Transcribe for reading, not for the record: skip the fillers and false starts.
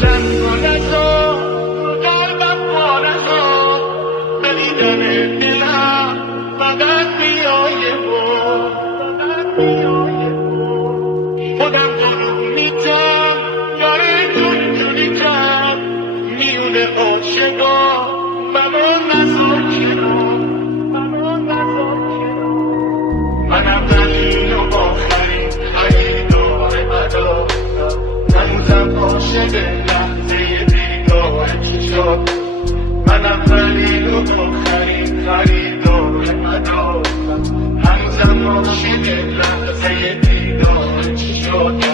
چند از تو قلبم پاره ها به دیدن دلم فقط بیایه خودم جنونیتم یاره جنجونیتم میونه عاشقا منو نزار کنار منم دلیل و آخرین خریدار عدالتم هنوزم عاشق لحظه دیدار چشات منم دلیل و آخرین خریدار عدالتم هنوزم عاشق لحظه دیدار چشات